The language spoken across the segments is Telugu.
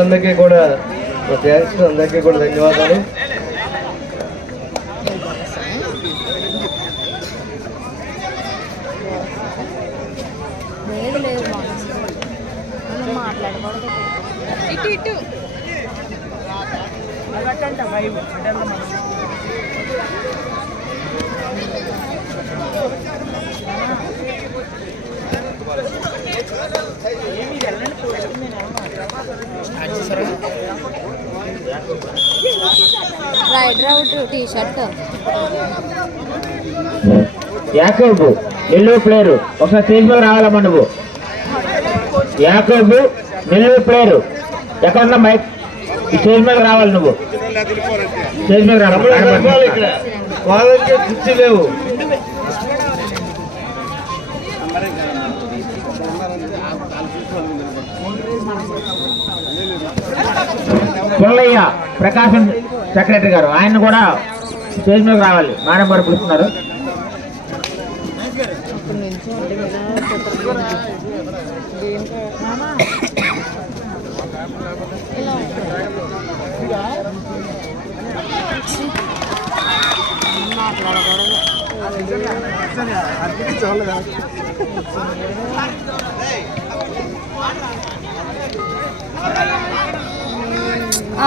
అందరికీ కూడా థ్యాంక్స్, అందరికీ కూడా ధన్యవాదాలు. రైడర్ అవుట్ టీ-షర్ట్ యాకోబు నెల్లూరు ప్లేయరు ఒకసారి స్టేజ్ మీద రావాలమ్మా. నువ్వు యాకోబు నెల్లూరు ప్లేయరు ఎక్కడన్నా మైక్ స్టేజ్ మీద రావాలి. నువ్వు స్టేజ్ మీద రావాలి. ఇక్కడ వాళ్ళకి గుర్తు లేవు. పుల్లయ్య ప్రకాశం సెక్రటరీ గారు, ఆయన కూడా స్టేజ్ మీద రావాలి. మేడం గారు పిలుస్తున్నారు.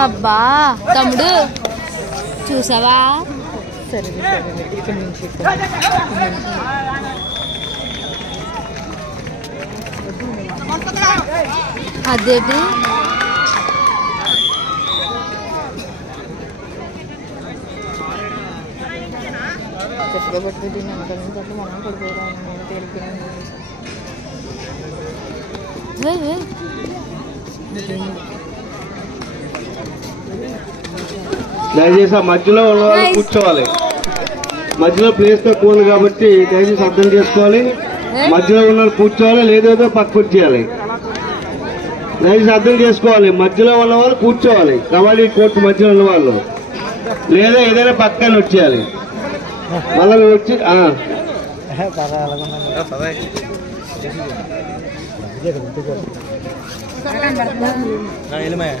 అబ్బా తమ్ముడు చూసావా? అదేంటి దయచేసి ఆ మధ్యలో ఉన్న వాళ్ళు కూర్చోవాలి. మధ్యలో ప్లేస్ తక్కువ ఉంది కాబట్టి దయచేసి అర్థం చేసుకోవాలి. మధ్యలో ఉన్న వాళ్ళు కూర్చోవాలి, లేదేదో పక్క కూర్చోవాలి. దయచేసి అర్థం చేసుకోవాలి. మధ్యలో ఉన్న వాళ్ళు కూర్చోవాలి, కబడ్డీ కోర్టు మధ్యలో ఉన్న వాళ్ళు, లేదా ఏదైనా పక్కన వచ్చేయాలి. మళ్ళీ వచ్చి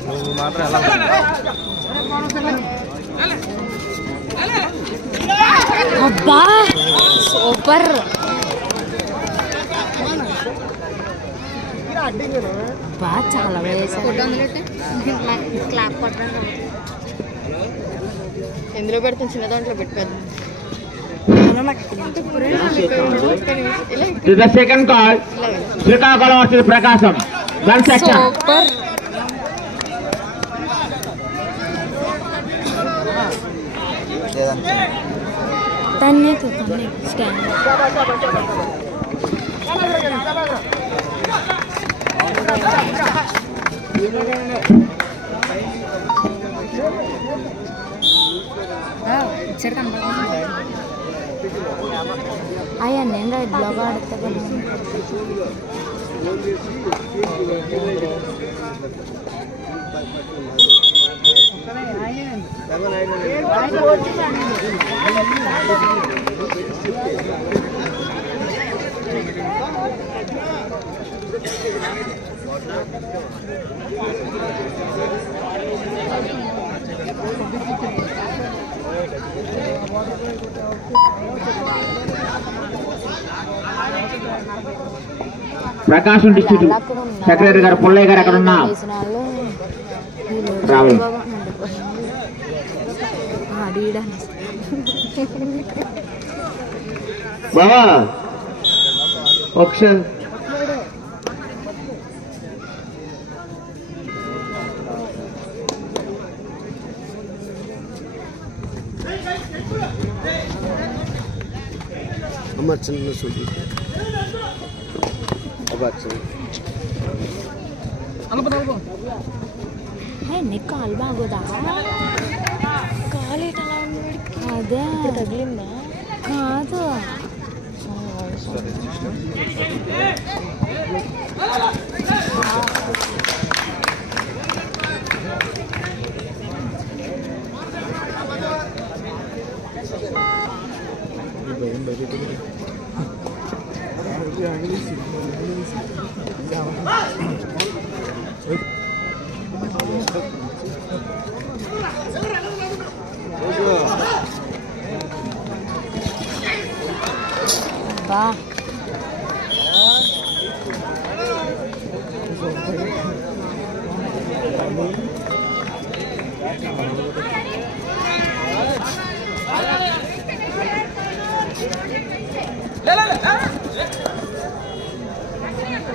నువ్వు మాత్రం ఎలా అబ్బా సూపర్. బా చాలా ఎందులో పెడతాను, చిన్న దాంట్లో పెట్టాను. సెకండ్ కాల్ శ్రీకాకుళం వస్తుంది ప్రకాశం గన్ సెక్షన్. సూపర్. తన్నే స్టాండ్ అయ్యా నేను రైట్ బ్లాగ్ ఆడుతా కదా. ప్రకాశం డిస్ట్రిక్ట్ సెక్రటరీ గారు పుల్లయ్య గారు ఎక్కడ ఉన్నా రావాలి. బావా ఒకసారి అమ్మ చిన్న చూడు నీకు కాలు బాగోదా? కాలు అదే తగిలిందా? కాదు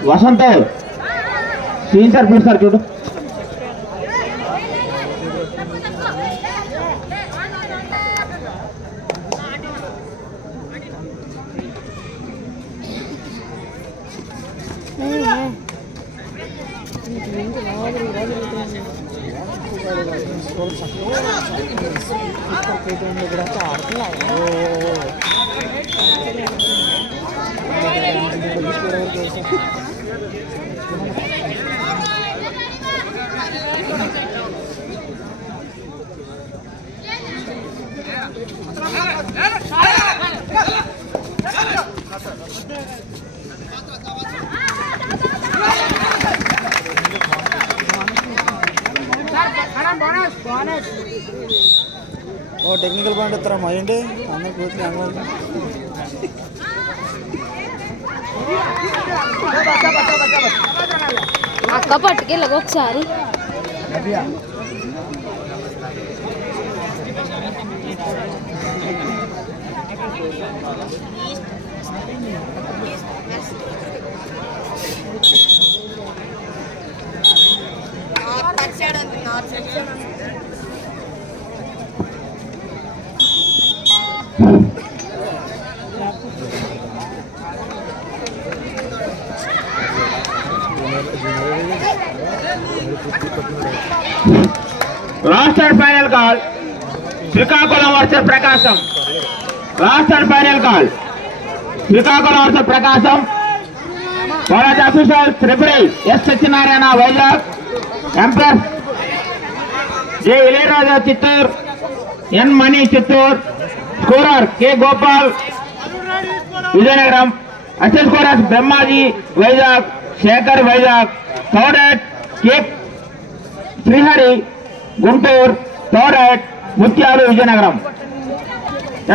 Vasanth scene sir please sir చూడు. టెక్నికల్ పాయింట్ ఇస్తారా మా ఏంటి అందరు పూర్తి అక్క పట్టుకెళ్ళక ఒకసారి last and final call Srikakulam versus Prakasam. Last and final call Srikakulam versus Prakasam. College officials referee S Satyanarayana Vizag, umpire J Ilayaraja Chittoor, N Mani Chittoor, scorer K Gopal Vizianagaram, assistant scorers Brahmaji Vizag, Shekar Vizag, third at K Srihari Guntur, third at Mutyalu Vizianagaram.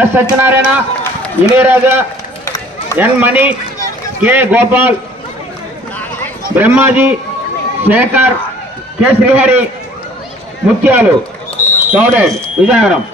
S Satyanarayana, Ilayaraja, N Mani, K Gopal, Brahmaji, Sekhar, K Srihari, Mutyalu, third at Vizianagaram.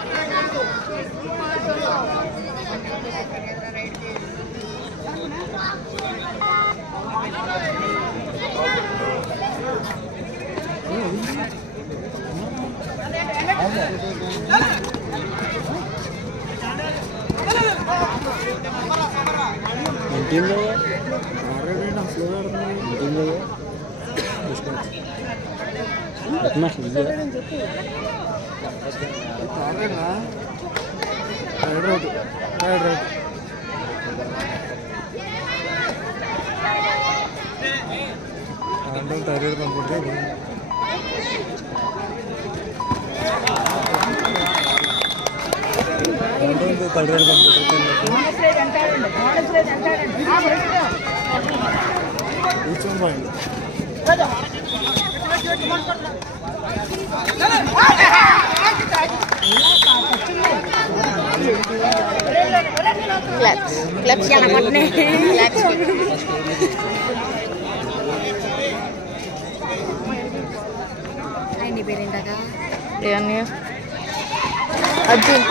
Clubs కనపడనే క్లబ్స్ ఆయన పేరేంటగా ఏమన్నా Arjun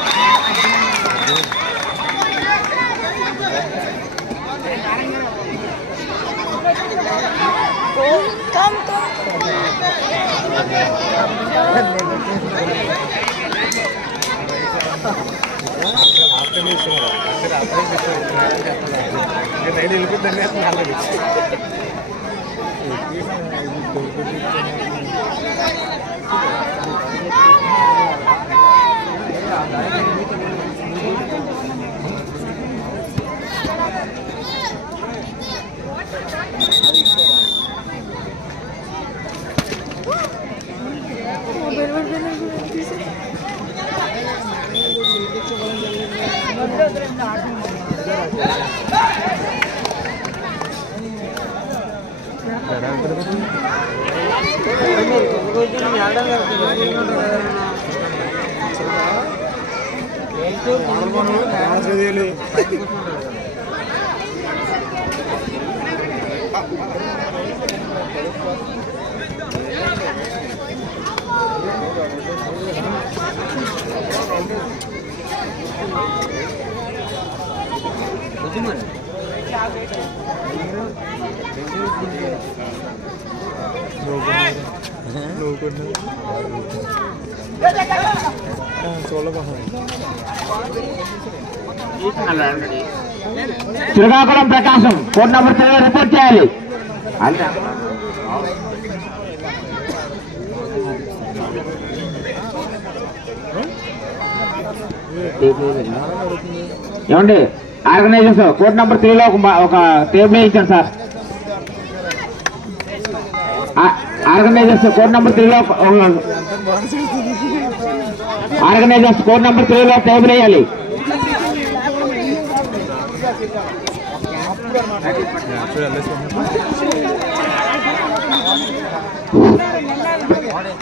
Srikakulam Prakasam court number 3 report చేయాలి. ఏమండి ఆర్గనైజర్స్ కోడ్ నెంబర్ 3లో ఒక టేబుల్ ఇచ్చారు సార్. ఆర్గనైజర్స్ కోడ్ నెంబర్ 3లో టేబుల్ వేయాలి.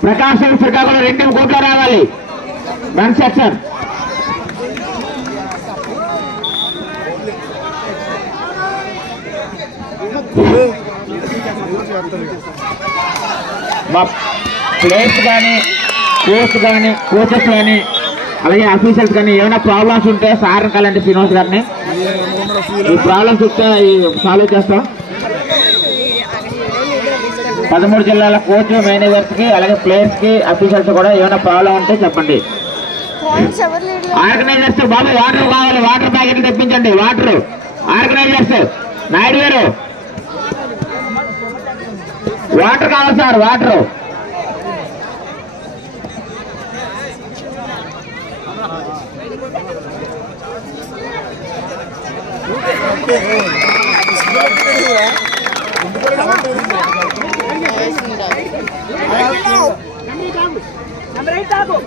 ప్రకాశం శ్రీకాకుళం 2 కోట్లు రావాలి. రన్ సెక్షన్ ప్లేయర్స్ కానీ కోచెస్ కానీ అలాగే అఫీషియల్స్ కానీ ఏమైనా ప్రాబ్లమ్స్ ఉంటే సార్ కలంటే శ్రీనివాస్ గారిని ఈ ప్రాబ్లమ్స్ వస్తే సాల్వ్ చేస్తాం. 13 జిల్లాల కోచ్ మేనేజర్స్ కి అలాగే ప్లేయర్స్ కి అఫీషియల్స్ కూడా ఏమైనా ప్రాబ్లం ఉంటే చెప్పండి. ఆర్గనైజర్స్ బాబు వాటర్ కావాలి, వాటర్ ప్యాకెట్లు తెప్పించండి. వాటర్ ఆర్గనైజర్స్ నాయుడు గారు వాటర్ కావాలి సార్. వాటర్ బాబు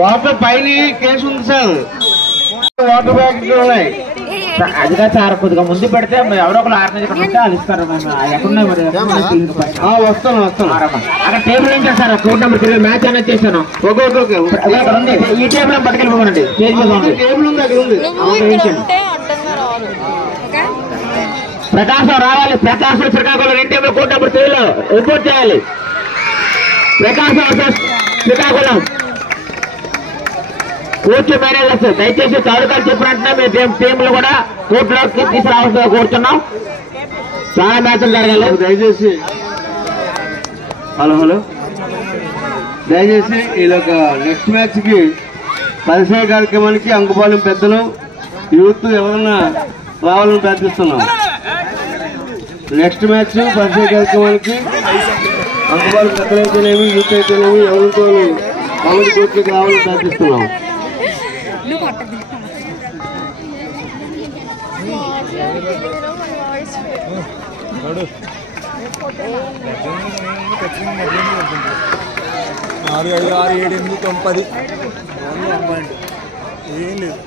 వాటర్ పైన కేసు ఉంది సార్. వాటర్ ప్యాకెట్లు ఉన్నాయి. అదిగా సార్ కొద్దిగా ముందు పెడితే ఎవరో ఒకరు ఆర్గనైజర్ ఉంటే వాళ్ళు ఇస్తారు. ఎక్కడున్నా మరి వస్తాను అక్కడ టేబుల్ ఏంటారు సార్. కోడ్ నెంబర్ 3 మ్యాచ్ అనేది చేశాను. ఈ టేబుల్ పట్టుకెళ్ళిపోనండి. టేబుల్ ఉంది అక్కడ ఉంది. ప్రకాశం రావాలి. Prakasam Srikakulam 2 table court number 3లో రిపోర్ట్ చేయాలి. ప్రకాశం శ్రీకాకుళం కోచ్ మేనేజర్స్ దయచేసి చదువుతారు చెప్పినట్టుగా మీ టీంలు కూడా కోర్టులోకి తీసుకురావాల్సిందిగా కోరుతున్నాం. చాలా మ్యాచ్లు జరగాలి. దయచేసి హలో దయచేసి ఇదొక నెక్స్ట్ మ్యాచ్ కి పరిచయ కార్యక్రమానికి అంకుపాలెం పెద్దలు యూత్ ఎవరన్నా రావాలని ప్రార్థిస్తున్నాం. నెక్స్ట్ మ్యాచ్ పరిచయ కార్యక్రమానికి అంకుపాలెం పెద్దలు అయితేనేమి యూత్ అయితేనేమి ఎవరితో కామెడీ కోర్టుకి రావాలని ప్రార్థిస్తున్నాం. ఆరు 5 6 7 8 9 10 ఏం లేదు.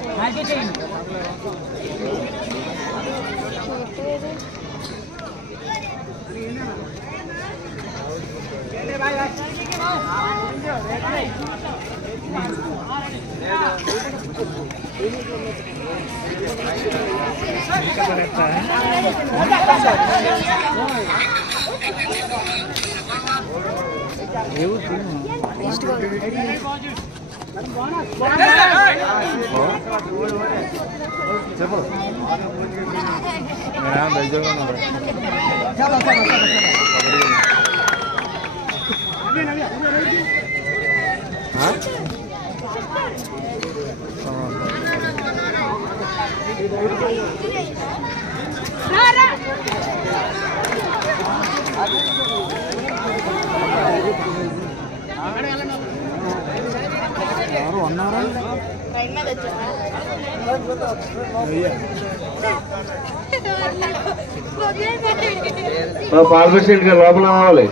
పార్లమెంట్ గా లోపల రావాలి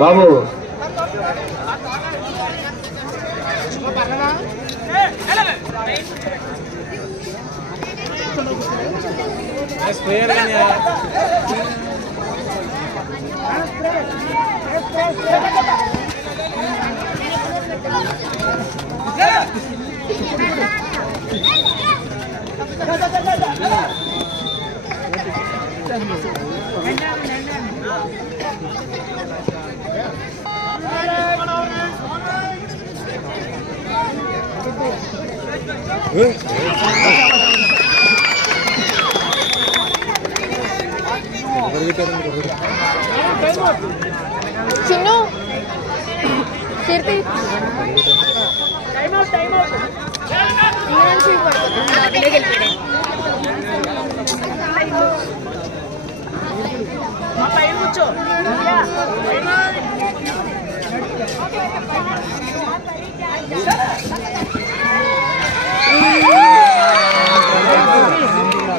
బాబు. చిన్ను కీర్తి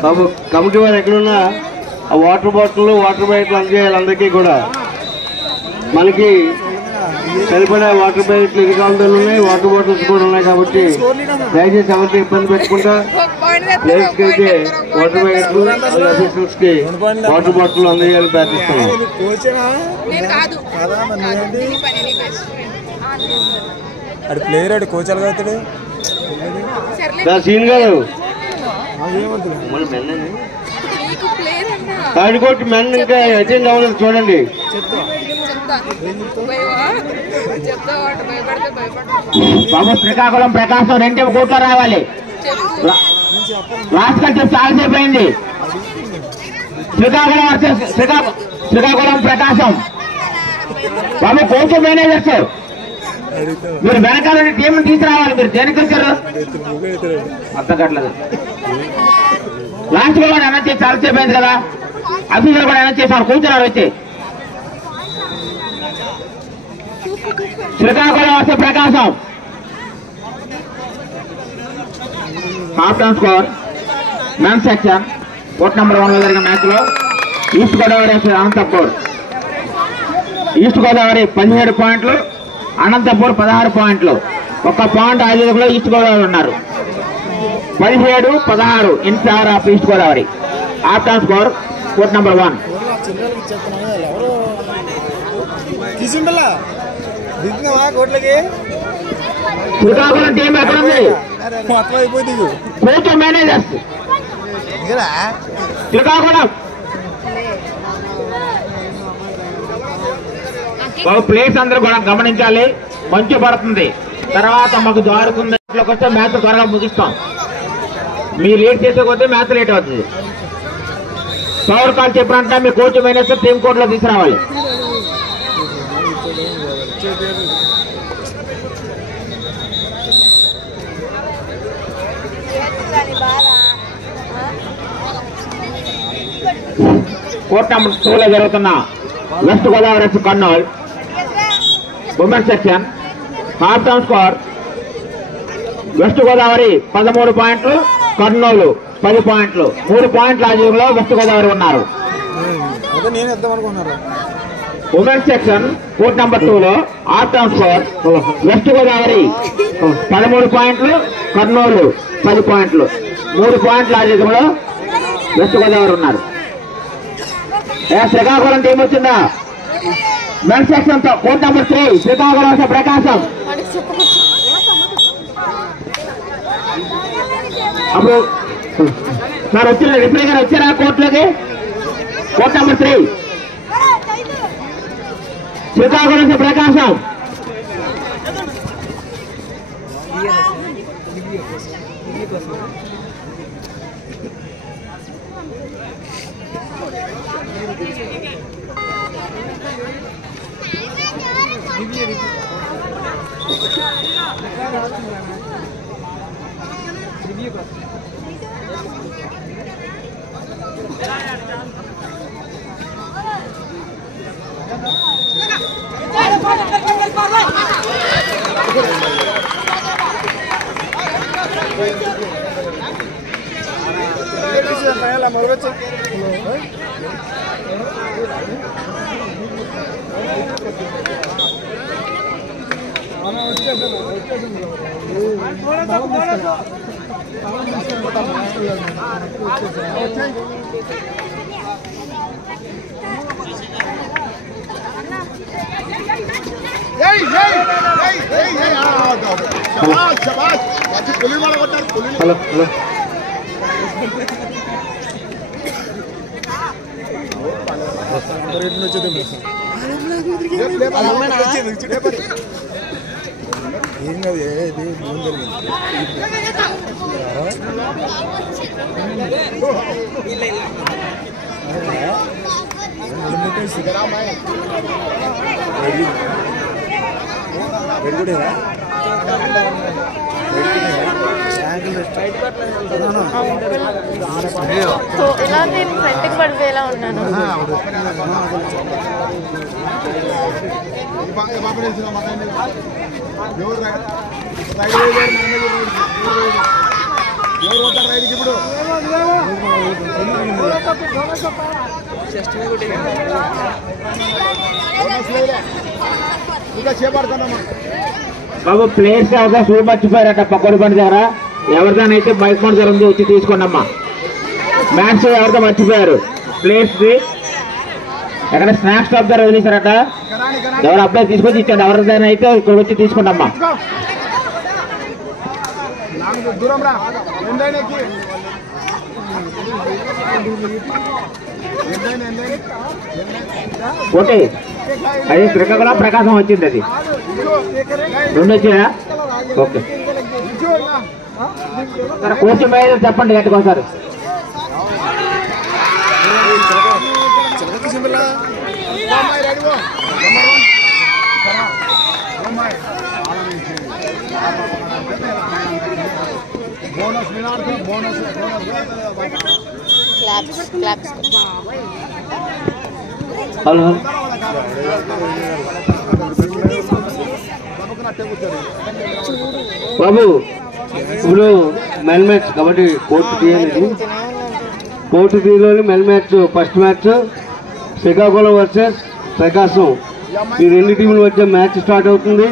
బాబు కమిటీ వారు ఎక్కడున్నా ఆ వాటర్ బాటిల్ వాటర్ బ్యాట్లు అందజేయాలి అందరికీ కూడా. మనకి సరిపడా వాటర్ బ్యాట్లు ఎదుకాలంలో ఉన్నాయి, వాటర్ బాటిల్స్ కూడా ఉన్నాయి. కాబట్టి దయచేసి ఎవరికి ఇబ్బంది పెట్టకుండా ప్లేస్కి అయితే వాటర్ బ్యాట్లు అఫీషియల్స్ కి వాటర్ బాటిల్ అందజేయాలని ప్రార్థిస్తున్నాం. అడు ప్లేయర్ అడు కోచ్ ఎలాగ అవుతాడు సీన్ గారు తాడికోటి మెన్ ఇంకా అటెండ్ అవ్వలేదు చూడండి. బాబు శ్రీకాకుళం ప్రకాశం 2 కోట్లు రావాలి. లాస్ట్ కంటే చాలాసేపు అయింది. శ్రీకాకుళం ప్రకాశం బాబు కోచ్ మేనేజర్స్ మీరు వెనకాల టీం తీసుకురావాలి. మీరు దేనికి వచ్చారు అర్థం కావట్లేదు. లాస్ట్ కూడా అనౌన్స్ చేసి చాలాసేపు అయింది కదా. అఫీసర్ కూడా అనౌన్స్ చేశారు. కూర్చున్నారు వచ్చి శ్రీకాకుళం వస్తే Prakasam half time score men's section court number 1 లో జరిగిన మ్యాచ్ లో ఈస్ట్ గోదావరి అనంతపూర్. ఈస్ట్ గోదావరి 17 పాయింట్లు, అనంతపూర్ 16 పాయింట్లు. 1 పాయింట్ ఆధిక్యంలో ఈస్ట్ గోదావరి ఉన్నారు. 17-16 in favour of east Godavari. Half time score court number 1. Srikakulam team ఎక్కడుంది? కోచ్ మేనేజర్స్ శ్రీకాకుళం ప్లేస్ అందరూ కూడా గమనించాలి. మంచు పడుతుంది, తర్వాత మాకు జారుకుంది. వస్తే మ్యాచ్ త్వరగా ముగిస్తాం. మీరు లేట్ చేసే కొద్దీ మ్యాచ్ లేట్ అవుతుంది. పవర్ కాల్ చెప్పినట్ట మీ కోచ్ మేనేజర్ టీం కోర్ట్ లో తీసుకురావాలి. కోర్ట్ నెంబర్ 2 లో జరుగుతున్న west Godavari Kurnool women's section half time score west Godavari 13 పాయింట్లు, కర్నూలు 10 పాయింట్లు. 3 పాయింట్ల ఆధిక్యంలో వెస్ట్ గోదావరి ఉన్నారు. ఉమెన్స్ సెక్షన్ కోర్ట్ నెంబర్ 2 లో half time score west Godavari 13 పాయింట్లు, కర్నూలు 10 పాయింట్లు. 3 పాయింట్ల ఆధిక్యంలో వెస్ట్ గోదావరి ఉన్నారు. శ్రీకాకుళం టీం వచ్చిందా? మెన్స్ సెక్షన్ తో కోర్ట్ నెంబర్ 3 శ్రీకాకుళం ప్రకాశం. అప్పుడు సార్ వచ్చిన రిఫరీ గారు వచ్చారా కోర్టులోకి? కోర్ట్ నెంబర్ 3 శ్రీకాకుళం ప్రకాశం. హలో హలో ఏం కాదు ఏది ముందు ఇలా నేను ఫ్రంట్కి పడిపోయేలా ఉన్నాను. బాబు ప్లేస్ ఒక షూ మర్చిపోయారట పక్కడి పని దగ్గర. ఎవరిదానైతే బైక్ పని జరుగుతుంది వచ్చి తీసుకోండి అమ్మా. మ్యాచ్ ఎవరితో మర్చిపోయారు ప్లేస్ ఎక్కడ స్నాక్స్ షాప్ దగ్గర వదిలేశారట. ఎవరు అబ్బాయి తీసుకొచ్చి ఇచ్చాడు. ఎవరిదానైతే ఇక్కడ వచ్చి తీసుకోండి అమ్మా. ఓకే అది శ్రీకాకుళం ప్రకాశం వచ్చింది. అది రెండు వచ్చాయా? ఓకే సరే కొంచెం మీద చెప్పండి గట్టుకోసారి. హలో బాబు ఇప్పుడు మెన్ మ్యాచ్ కాబట్టి కోర్టు తీయాలి. కోర్టు తీలోని men match first match Srikakulam versus Prakasam. ఈ రెండు టీముల మధ్య మ్యాచ్ స్టార్ట్ అవుతుంది.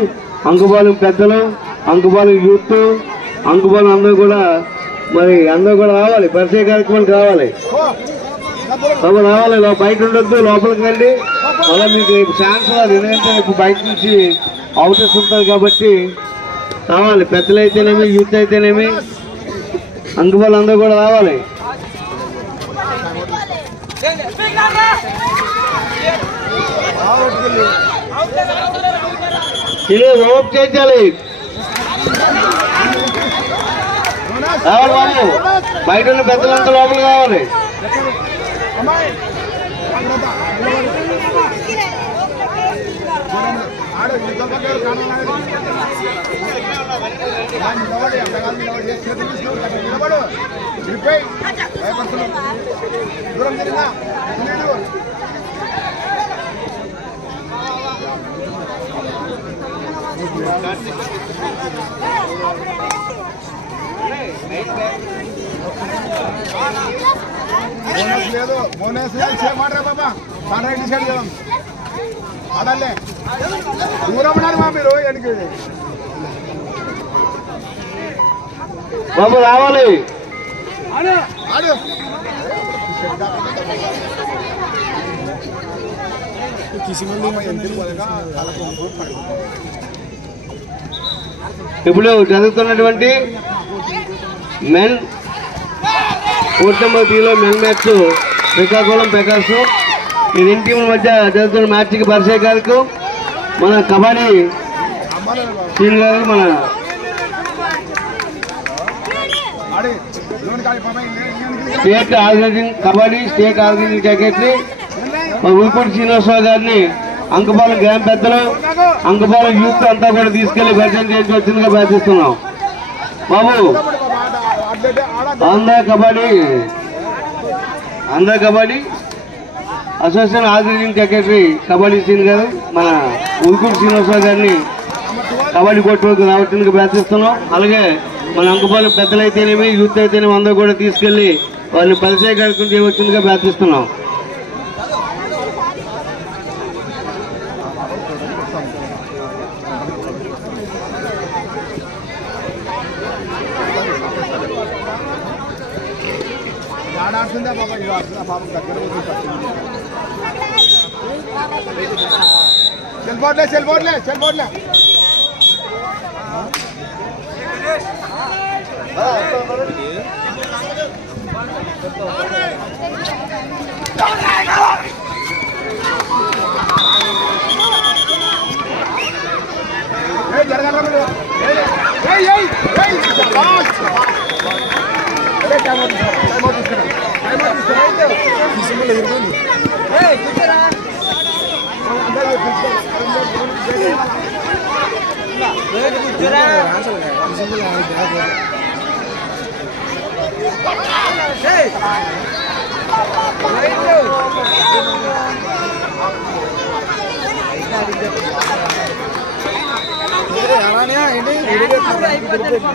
అంకుబాలం పెద్దలు, అంకుబాలం యూత్, అంకుబాలం అందరూ కూడా అందరూ కూడా రావాలి. పరిచయ కార్యక్రమానికి రావాలి. బాబు రావాలి. బయట ఉండొద్దు, లోపలికి రండి. అలా మీకు ఛాన్స్ రాదు. ఎందుకంటే ఇప్పుడు బయట నుంచి అవుటర్స్ ఉంటుంది కాబట్టి రావాలి. పెద్దలు అయితేనేమి, యూత్ అయితేనేమి, అంకుబాలు అందరూ కూడా రావాలి. ఇది ఓప్ చేయాలి. రావాలి బాబు. బయట ఉన్న పెద్దలంతా లోపలికి రావాలి. లేదు బోనస్ చేయమంటారా బాబా? కాంట్రాక్ట్ డిసైడ్ చేద్దాం. ఆడాలే దూరం ఉన్నారు మా మీరు ఎనికి బాబు రావాలి. ఆడు ఇప్పుడు జరుగుతున్నటువంటి మెన్ కోర్ట్ నెంబర్ 3లో మెన్ మ్యాచ్ శ్రీకాకుళం ప్రకాశం. ఈ రెండు టీముల మధ్య జరుగుతున్న మ్యాచ్కి పరిచయ గారికి మన కబడ్డీ టీం గారు, మన state organising kabaddi state organising secretary Ulpudi Srinivasarao గారిని అంకపాలెం గ్రామ పెద్దలు, అంకపాలెం యూత్ అంతా కూడా తీసుకెళ్లి పరిచయం చేసి వచ్చిందిగా ప్రార్థిస్తున్నాం. బాబు Andhra kabaddi association organising secretary kabaddi సీన్ గారు మన ఉల్పూడి శ్రీనివాసరావు గారిని కబడ్డీ కోర్టుకు రావడానికి ప్రార్థిస్తున్నాం. అలాగే మన అంకపాలెం పెద్దలైతేనేమి, యూత్ అయితేనేమి అందరూ కూడా తీసుకెళ్లి వాళ్ళని పరిచయ కార్యక్రమం చేయవచ్చుగా ప్రార్థిస్తున్నాం. సెల్బోర్డ్లే జరగాలి.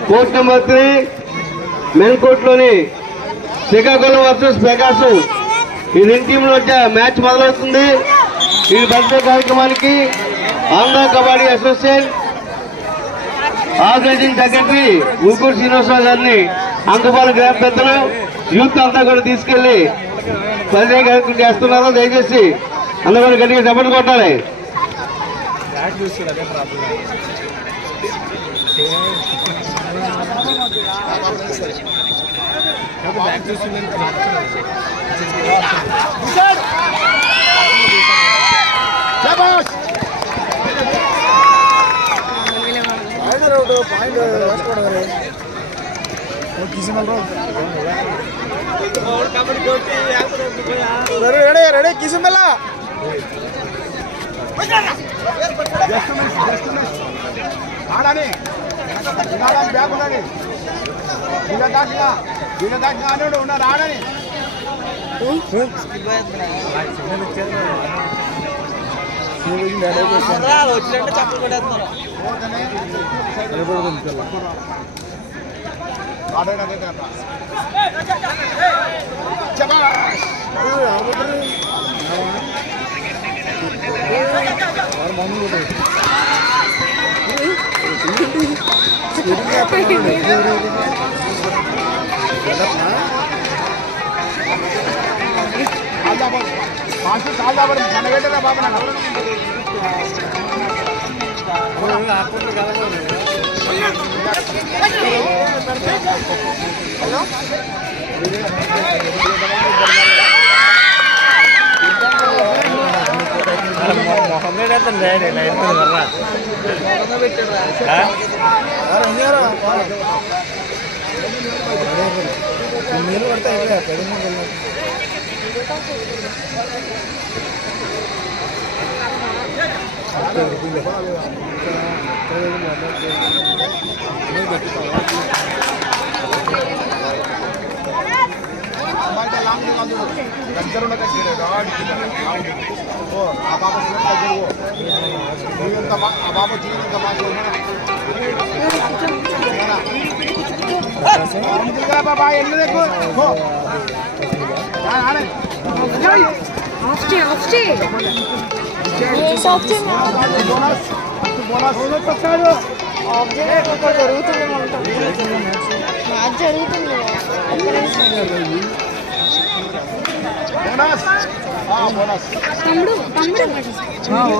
కోర్ట్ నెంబర్ 3 మెయిన్ కోర్టులోని శ్రీకాకుళం వర్సెస్ ప్రకాశం ఈ రెండు టీంల మధ్య మ్యాచ్ మొదలవుతుంది. ఈ బర్త్డే కార్యక్రమానికి Andhra kabaddi association organising secretary Ukuru Srinivasarao గారిని అంకపాలెం గ్రామ పెద్దలు యూత్ అంతా కూడా తీసుకెళ్లి బర్త్డే కార్యక్రమం చేస్తున్నారు. దయచేసి అందరూ గట్టిగా చప్పట్లు కొట్టాలి. రెడీ కిసిమెల్లా ఆడాలి బ్యాగ్ ఉండాలి దీని ఉన్నారు ఆడని వచ్చినట్టు చప్పలు కొట్టేస్తున్నారు.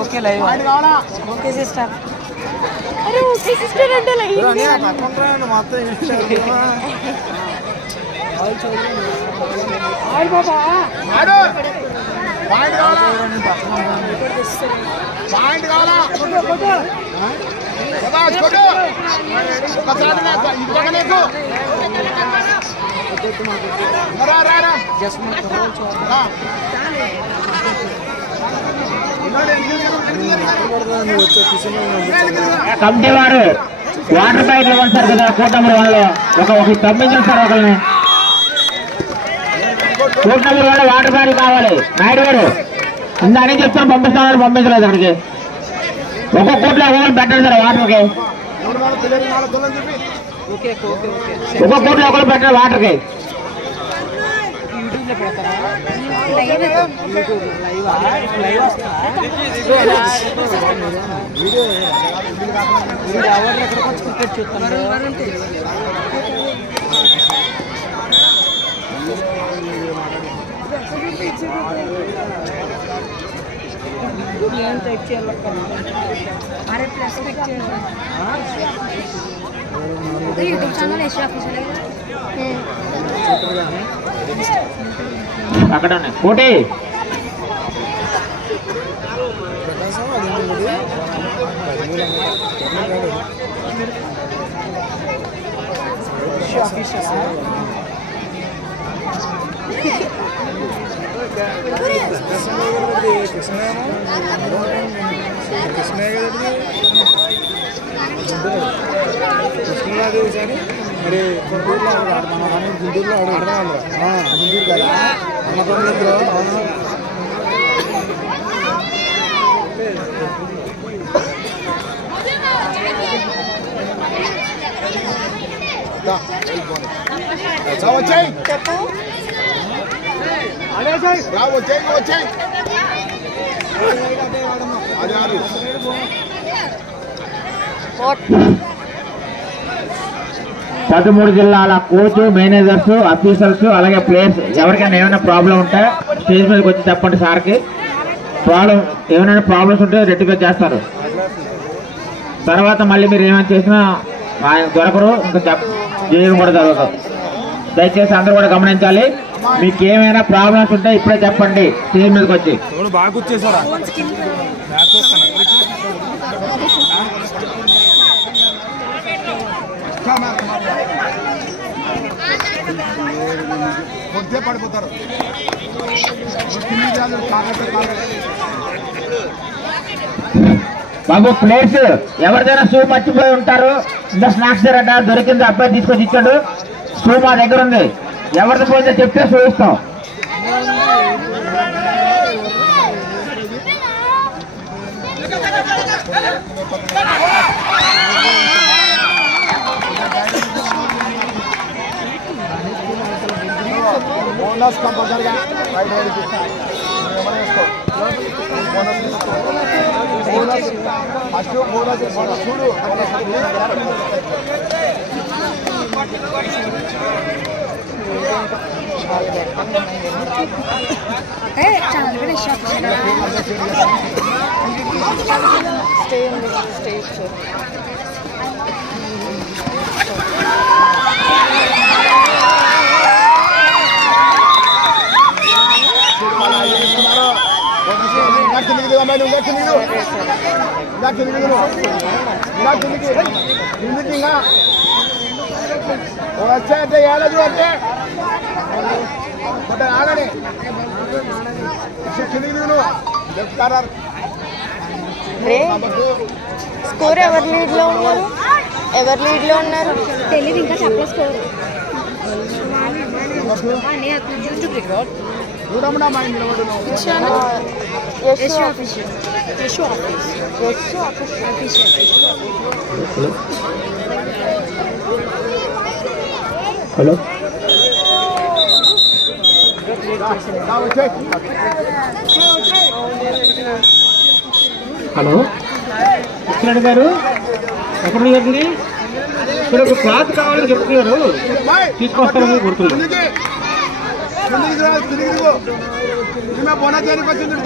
ఓకే లైవ్ ఓకే సిస్టర్ అరే ఓకే సిస్టర్ అంటే లైవ్ మొత్తం ఆడు బాబా ఆడు పాయింట్ కావాలా పాయింట్ కావాలా కొట్టు కొట్టు బాబా కొట్టు ఒకసారి నా ఇంటి పక్కనేకు రా రా రా జస్ట్ రా కమిటీ వారు వాటర్ ప్యాకెట్లు ఇవ్వండి సార్ కదా. కోర్ట్ నెంబర్ 1లో ఒకరికి పంపించండి సార్. ఒకరిని కోర్ట్ నెంబర్ 1లో వాటర్ ప్యాకెట్లు కావాలి. నాయుడు గారు ఇందానే చెప్తాను పంపిస్తామని పంపించలేదు అక్కడికి. ఒక్కొక్క కోర్టులో ఒకరు పెట్టండి సార్ వాటర్కి. ఒక్కొక్క కోర్టులో ఒకరు పెట్టండి వాటర్కి. यूट्यूब चैनल एशिया ऑफिशियल అక్కడ కోటి కృష్ణరాజు కానీ మరి గుంటూరులో మన గుంటూరులో ఆడదాం గుంటూరు కదా అమ్మకంలో వచ్చాయి వచ్చాయి అదే 13 జిల్లాల కోచ్, మేనేజర్స్, అఫీషియల్స్, అలాగే ప్లేయర్స్ ఎవరికైనా ఏమైనా ప్రాబ్లం ఉంటే స్టేజ్ మీదకి వచ్చి చెప్పండి. సార్కి ఏమైనా ప్రాబ్లమ్స్ ఉంటే రెక్టిఫై చేస్తారు. తర్వాత మళ్ళీ మీరు ఏమైనా చేసినా ఆయన దొరకరు, ఇంకా చేయడం కూడా జరగదు. దయచేసి అందరూ కూడా గమనించాలి. మీకు ఏమైనా ప్రాబ్లమ్స్ ఉంటే ఇప్పుడే చెప్పండి స్టేజ్ మీదకి వచ్చి. బాగా వచ్చేసారా కొద్దే పడిపోతారు. బాబు ప్లేట్స్ ఎవరిదైనా షూ మర్చిపోయి ఉంటారు. ఇంకా స్నాక్స్ అట దొరికింది, అబ్బాయి తీసుకొచ్చి ఇచ్చాడు. షూ మా దగ్గర ఉంది, ఎవరిది పోతే చెప్తే షూ ఇస్తాం. బోనస్ కంపల్సరీగా రైట్ రైడ్కి బోనస్ ఫస్ట్ బోనస్ చూడు వచ్చాయంటే ఏడాది అంటే ఆగని చెప్తారా. స్కోర్ ఎవరు లీడ్ లో ఉన్నారు? తెలీదు, ఇంకా చెప్పలేదు స్కోర్. చూడమన్నా మా ఇంట్లో హలో హలో కృష్ణారెడ్డి గారు ఎక్కడ జరిగింది? ఇక్కడ ఒక క్లాత్ కావాలని చెప్తున్నారు, తీసుకొస్తారని కోరుతున్నారు.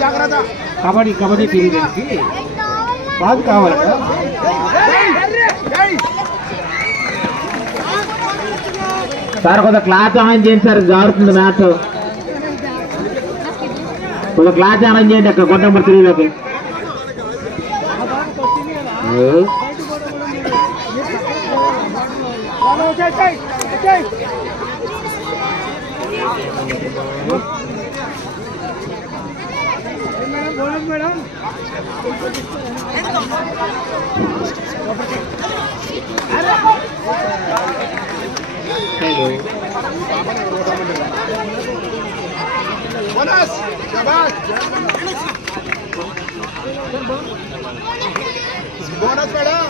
జాగ్రత్త. కబడ్డీ టీం దగ్గరికి క్లాత్ కావాలట. సార్ కొంత క్లాత్ అరేంజ్ చేయండి సార్, జారుతుంది మ్యాచ్. కొంత క్లాత్ అరేంజ్ చేయండి అక్కడ కొట్ట నెంబర్ 3లోకి. బోనస్ శబాష్ బోనస్ మేడం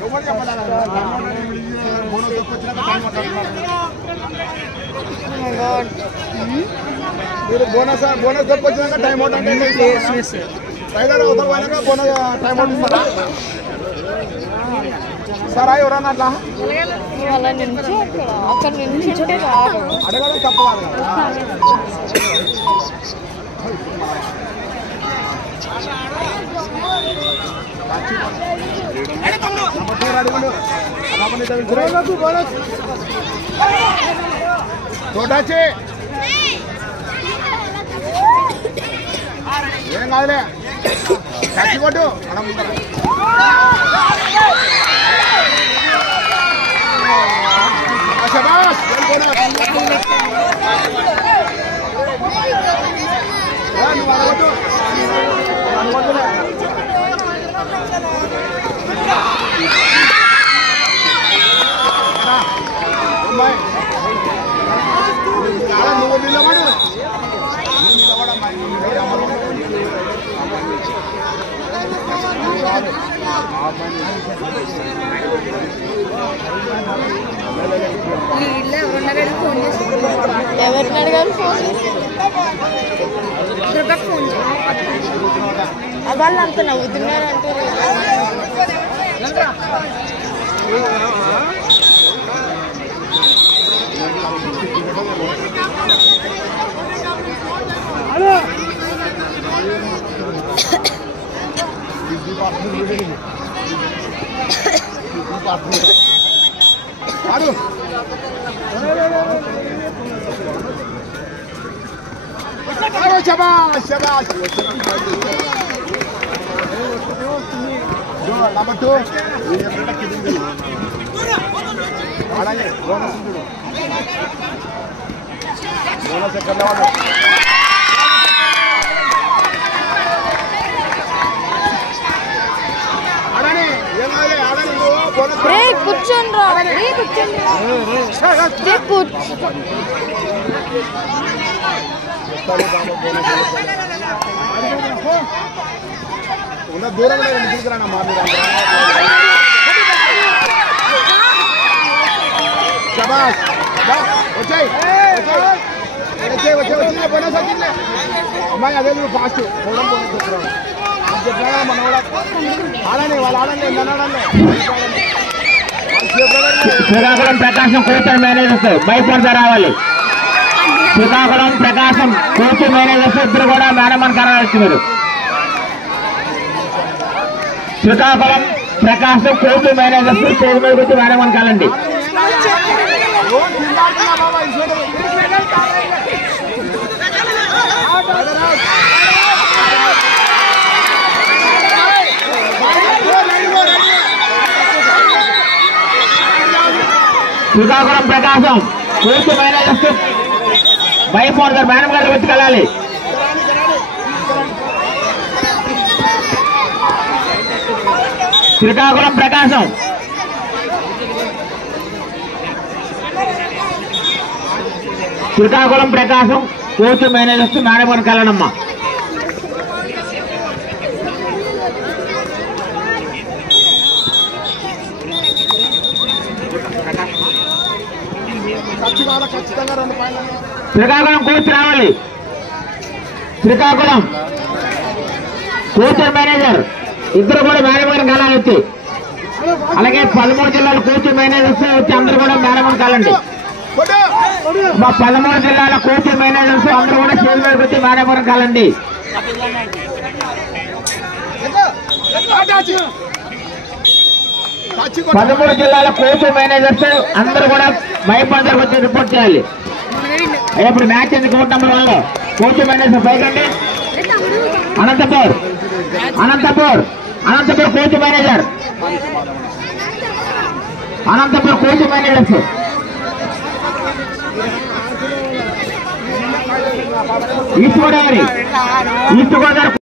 ఎవరు చెప్పాలి బోనస్ మీరు బోనస్ వచ్చినాక టైం అవుట్ అంటే రైడర్ అవుతా పోయినాక బోనస్ టైం అవుట్ ఇస్తారా సార్? ఎవరన్నా అట్లా అడగడం తప్పు కాదు కదా. చూడొచ్చి ఏం కాదులే. కొట్టు శబాష్ నువ్వు నిలబడు ఎవరిని అడగాలి ఫోన్ దుర్గకు ఫోన్ వాళ్ళు అంత నవ్వుతున్నారు అంటారు శబాష్ శబాష్ నమ్మట్టు అలాగే బోనస్ ఎక్కడ కూర్చోండి రా కూర్చోండి ఉన్న దూరంగా తీసుకురానా మా మీద శబాష్ వచ్చాయి బోనస్ వచ్చింది అమ్మాయి అదే నువ్వు ఫాస్ట్ బోనస్ తీసుకురావు చెప్పినా మన కూడా ఆడండి వాళ్ళు ఆడండి ఆడండి శ్రీకాకుళం ప్రకాశం కోచర్ మేనేజర్స్ బయట రావాలి. శ్రీకాకుళం ప్రకాశం కోచ్ మేనేజర్స్ ఇద్దరు కూడా మేడమని కరాల్సింది. శ్రీకాకుళం ప్రకాశం కోచ్ మేనేజర్స్ స్టేజ్ మీద వచ్చి మేడమని కాలండి. శ్రీకాకుళం ప్రకాశం కోచ్ మేనేజర్స్ బైఫోన్ గారు మేడం గారు వచ్చి వెళ్ళాలి. శ్రీకాకుళం ప్రకాశం శ్రీకాకుళం ప్రకాశం కోచ్ మేనేజర్స్ మేడం గారికి వెళ్ళనమ్మా. శ్రీకాకుళం కోచ్ రావాలి. శ్రీకాకుళం కోచర్ మేనేజర్ ఇద్దరు కూడా మేడం గారికి వెళ్ళాలి వచ్చి. అలాగే 13 జిల్లాల కోచ్ మేనేజర్స్ వచ్చి అందరూ కూడా మేడం గారికి వెళ్ళండి. మా 13 జిల్లాల కోచ్ మేనేజర్స్ అందరూ కూడా స్టేజ్ మీదకి వచ్చి మేడం గారికి వెళ్ళండి. 13 జిల్లాల కోచ్ మేనేజర్స్ అందరూ కూడా మైపాదర్ వచ్చి రిపోర్ట్ చేయాలి. ఇప్పుడు మ్యాచ్ ఎందుకు కోర్టు నెంబర్ 1లో కోచ్ మేనేజర్ పైకండి. Anantapur coach manager Anantapur coach managers East Godavari